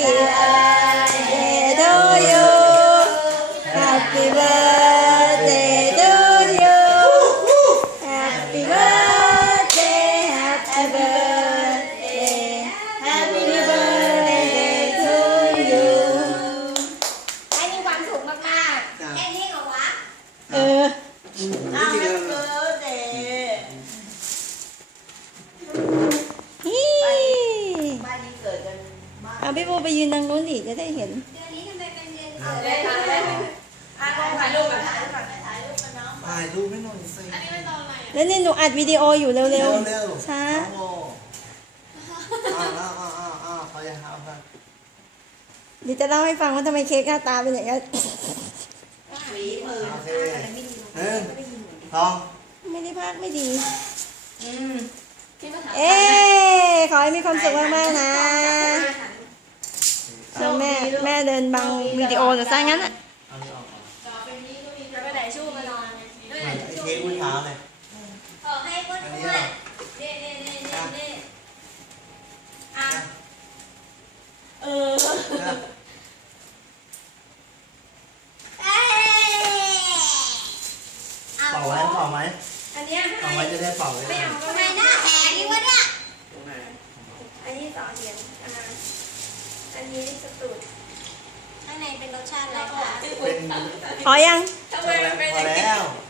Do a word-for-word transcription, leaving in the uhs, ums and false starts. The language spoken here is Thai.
birthday to you Happy birthday to you Happy birthday Happy birthday Happy birthday to you ให้มีความสุขมากๆแค่นี้เหรอวะเออเอาให้เบิร์ดเดย์ฮิบ้านนี้เกิดกันมากเอาพี่ปูไปยืนทางนู้นดิจะได้เห็นเดือนนี้ทำไมเป็นเดือนเอาเกิดได้เลยถ่ายได้อ่ะลองถ่ายรูปกันถ่ายรูปกันถ่ายรูปกันเนาะถ่ายรูปไม่หน่อยสิอันนี้เป็นตอนอะไรอ่ะแล้วนี่หนูอัดวิดีโออยู่เร็วเร็วๆเร็วช้าโอ้อ่าอ่าอ่าอ่าอ่าพยายามนะเดี๋ยวจะเล่าให้ฟังว่าทำไมเค้กหน้าตาเป็นอย่างนี้นฝีมือโอเคหนึ่งสองไม่ได้พากไม่ดีอืมที่มาถามเอ๊ขอให้มีความสุขมากๆนะเอาแม่แม่เดินบังวิดีโอหรือซะงั้นอ่ะเอานี้ออกก่อนต่อไปนี้ก็มีจะไปไหนชู้มานอนด้วยไอ้เค้กเมื่อเช้าเลยขอให้อ้วนอ้วนเน่เน่เน่เน่เน่อ่ะเออ เอ้เอาเป่าไหมเป่าไหมอันเนี้ยเป่าไหมจะได้เป่าเลยไม่เอาทำไมหน้าแหกนี่วะเนี่ยตรงไหนอันนี้ต่อเทียนอ่าอันนี้สตูดข้างในเป็นรสชาติอะไรคะเป็นพอยังทำไมมันเป็นพออย่างนี้แล้ว